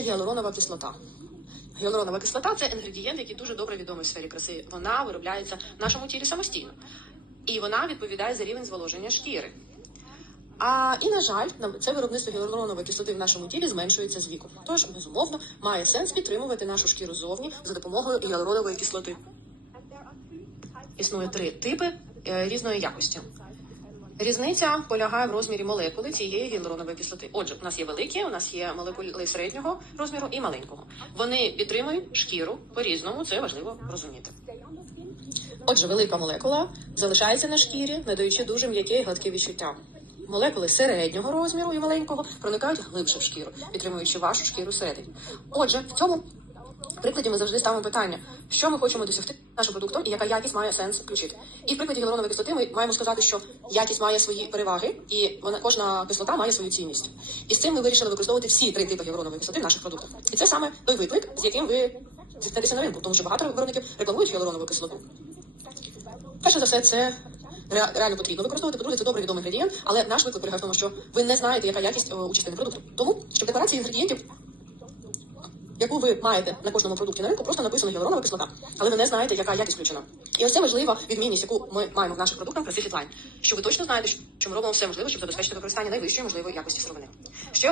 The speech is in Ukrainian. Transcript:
Гіалуронова кислота. Гіалуронова кислота це інгредієнт, який дуже добре відомий в сфері краси. Вона виробляється в нашому тілі самостійно. І вона відповідає за рівень зволоження шкіри. А і на жаль, це виробництво гіалуронової кислоти в нашому тілі зменшується з віком. Тож, безумовно, має сенс підтримувати нашу шкіру зовні за допомогою гіалуронової кислоти. Існує три типи е, різної якості. Різниця полягає в розмірі молекули цієї гіалуронової кислоти. Отже, у нас є великі, у нас є молекули середнього розміру і маленького. Вони підтримують шкіру по-різному, це важливо розуміти. Отже, велика молекула залишається на шкірі, надаючи дуже м'яке і гладке відчуття. Молекули середнього розміру і маленького проникають глибше в шкіру, підтримуючи вашу шкіру всередині. Отже, в цьому прикладі ми завжди ставимо питання, що ми хочемо досягти нашим продуктом і яка якість має сенс включити. І в прикладі гіалуронової кислоти ми маємо сказати, що якість має свої переваги, і вона кожна кислота має свою цінність. І з цим ми вирішили використовувати всі три типи гіалуронової кислоти в наших продуктах. І це саме той виклик, з яким ви зіткнетеся на ринку, тому що багато виробників рекламують гіалуронову кислоту. Перше за все, це ре- реально потрібно використовувати. По-друге, це добре відомий інгредієнт, але наш виклик полягає в тому, що ви не знаєте, яка якість е, у частини продукту. Тому що в декларації інгредієнтів, яку ви маєте на кожному продукті на ринку, просто написано гіалуронова кислота, але ви не знаєте, яка якість включена. І ось це важлива відмінність, яку ми маємо в наших продуктах Красив Line, що ви точно знаєте, що ми робимо все можливе, щоб забезпечити використання найвищої можливої якості сировини. Ще